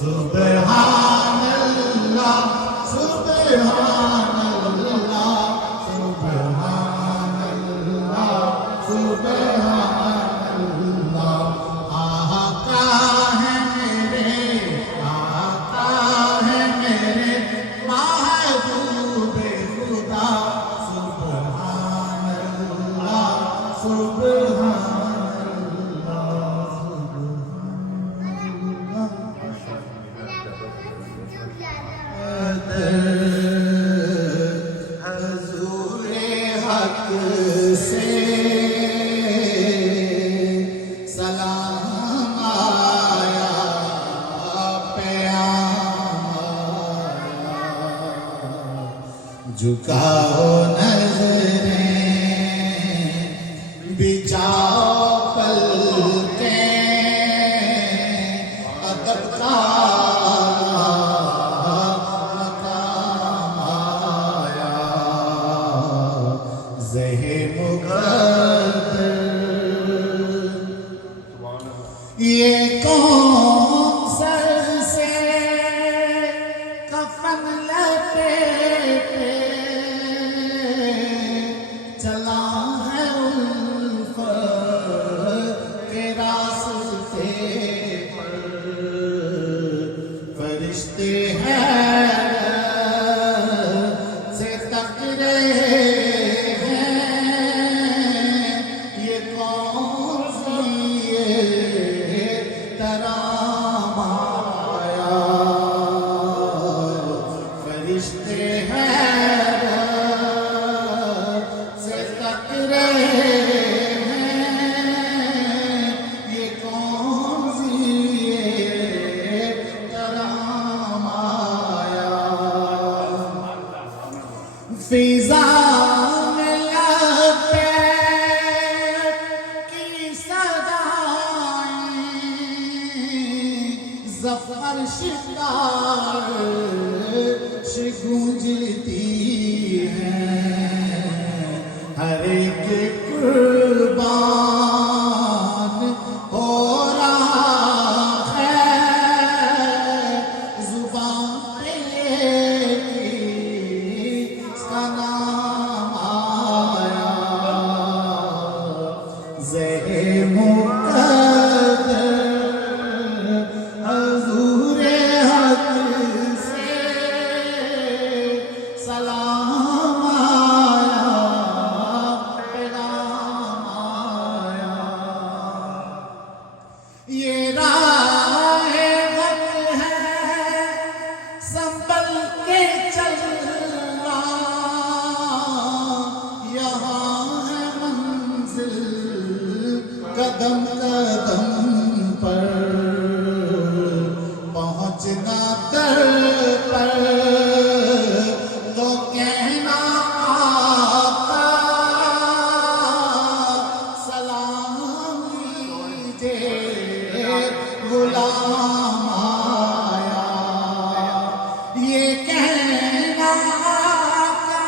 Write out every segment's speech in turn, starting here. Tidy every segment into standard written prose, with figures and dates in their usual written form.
سبحان اللہ سبحان اللہ سبحان اللہ سبحان اللہ آقا ہے میرے محبوب خدا سبحان اللہ سبحان حضور حق سے سلام آیا پیام آیا جھکاؤ نظریں بچھاؤ پلکیں ادب کا یہ کون سر سے کفن لپیٹے چلا ہے الفت کے راستے پر فرشتے ہیں سے تک رہے فرشتے ہیں سے تک رہے ہیں یہ کون سی کرام آیا فضا میں لبیک کی صدائیں ظفر شکار گونجتی ہیں ہر ایک قربان ہو رہا ہے زبان پہ اس کا نام آیا زہر مقدر حضور حق سلام آیا پیغام آیا یہ راہ حق ہے سنبھل کے چلنا یہاں ہے منزل قدم قدم پر پہنچنا در پر غلام آیا یہ کہنا کا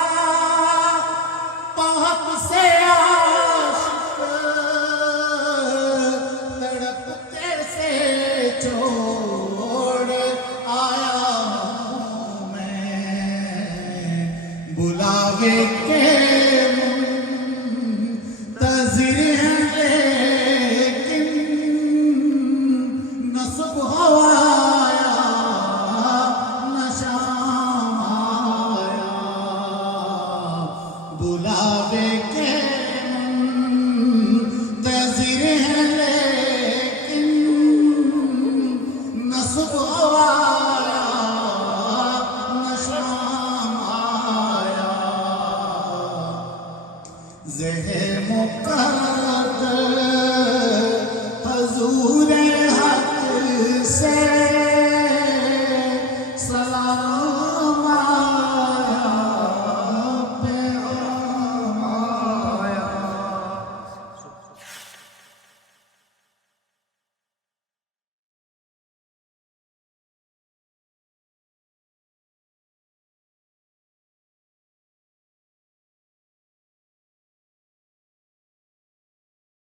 بہت سے عاشق تڑپتے سے چھوڑ آیا ہوں میں بلاوے کے